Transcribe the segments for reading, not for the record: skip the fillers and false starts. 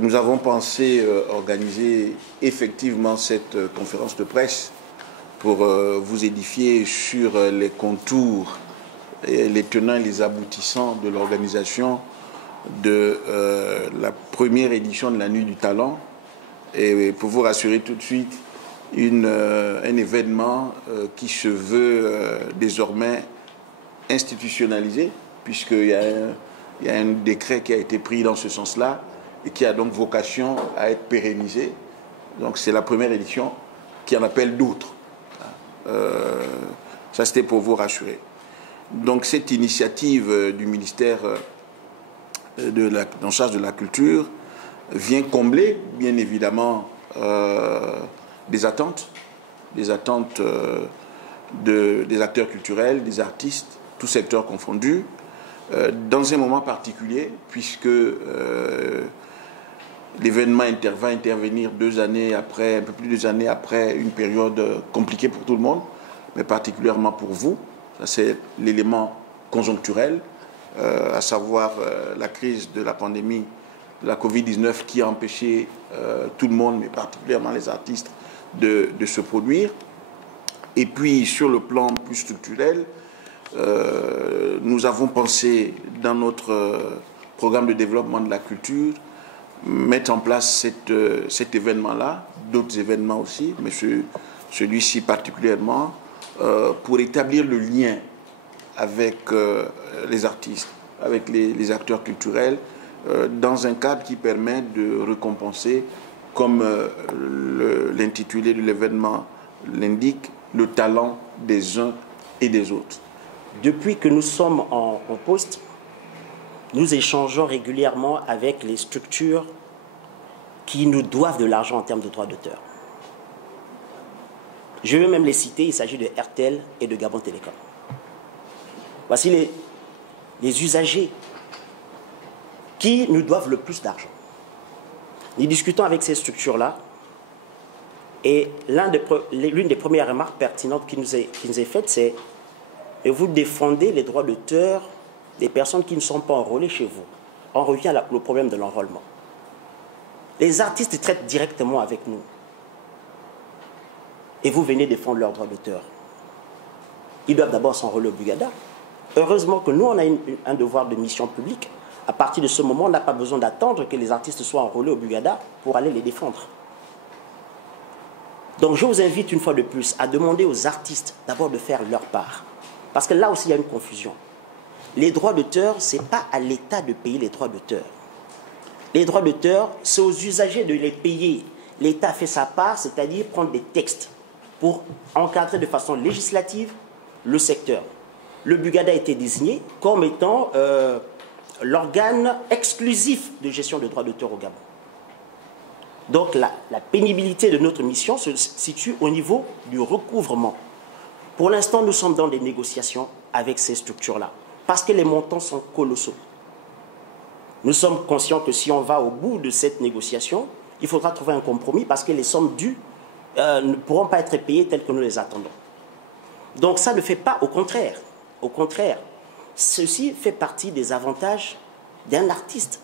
Nous avons pensé organiser effectivement cette conférence de presse pour vous édifier sur les contours, et les tenants et les aboutissants de l'organisation de la première édition de la Nuit du Talent, et pour vous rassurer tout de suite, un événement qui se veut désormais institutionnalisé, puisqu'il y a un décret qui a été pris dans ce sens-là et qui a donc vocation à être pérennisé. Donc c'est la première édition qui en appelle d'autres. Ça, c'était pour vous rassurer. Donc cette initiative du ministère en charge de la culture vient combler, bien évidemment, des attentes des acteurs culturels, des artistes, tous secteurs confondus, dans un moment particulier, puisque l'événement va intervenir 2 années après, un peu plus de 2 années après une période compliquée pour tout le monde, mais particulièrement pour vous. Ça, c'est l'élément conjoncturel, à savoir la crise de la pandémie de la Covid-19 qui a empêché tout le monde, mais particulièrement les artistes, de se produire. Et puis, sur le plan plus structurel, nous avons pensé, dans notre programme de développement de la culture, mettre en place cet événement-là, d'autres événements aussi, mais celui-ci particulièrement, pour établir le lien avec les artistes, avec les acteurs culturels, dans un cadre qui permet de récompenser, comme l'intitulé de l'événement l'indique, le talent des uns et des autres. Depuis que nous sommes en poste, nous échangeons régulièrement avec les structures qui nous doivent de l'argent en termes de droits d'auteur. Je vais même les citer, il s'agit de RTL et de Gabon Télécom. Voici les usagers qui nous doivent le plus d'argent. Nous discutons avec ces structures-là et l'une des premières remarques pertinentes qui nous est faite, c'est « vous défendez les droits d'auteur des personnes qui ne sont pas enrôlées chez vous ». On revient au problème de l'enrôlement. Les artistes traitent directement avec nous. Et vous venez défendre leurs droits d'auteur. Ils doivent d'abord s'enrôler au Bugada. Heureusement que nous, on a un devoir de mission publique. À partir de ce moment, on n'a pas besoin d'attendre que les artistes soient enrôlés au Bugada pour aller les défendre. Donc je vous invite une fois de plus à demander aux artistes d'abord de faire leur part. Parce que là aussi, il y a une confusion. Les droits d'auteur, ce n'est pas à l'État de payer les droits d'auteur. Les droits d'auteur, c'est aux usagers de les payer. L'État fait sa part, c'est-à-dire prendre des textes pour encadrer de façon législative le secteur. Le Bugada a été désigné comme étant l'organe exclusif de gestion de droits d'auteur au Gabon. Donc la pénibilité de notre mission se situe au niveau du recouvrement. Pour l'instant, nous sommes dans des négociations avec ces structures-là, parce que les montants sont colossaux. Nous sommes conscients que si on va au bout de cette négociation, il faudra trouver un compromis, parce que les sommes dues ne pourront pas être payées telles que nous les attendons. Donc ça ne fait pas, au contraire, ceci fait partie des avantages d'un artiste.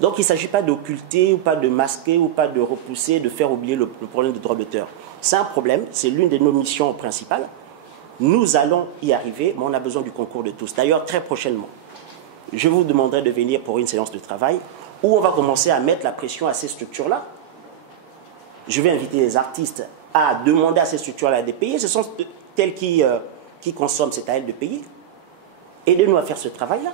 Donc il ne s'agit pas d'occulter, ou pas de masquer, ou pas de repousser, de faire oublier le problème de droit d'auteur. C'est un problème, c'est l'une de nos missions principales. Nous allons y arriver, mais on a besoin du concours de tous. D'ailleurs, très prochainement, je vous demanderai de venir pour une séance de travail où on va commencer à mettre la pression à ces structures-là. Je vais inviter les artistes à demander à ces structures-là de payer. Ce sont telles qui consomment, c'est à elles de payer. Aidez-nous à faire ce travail-là.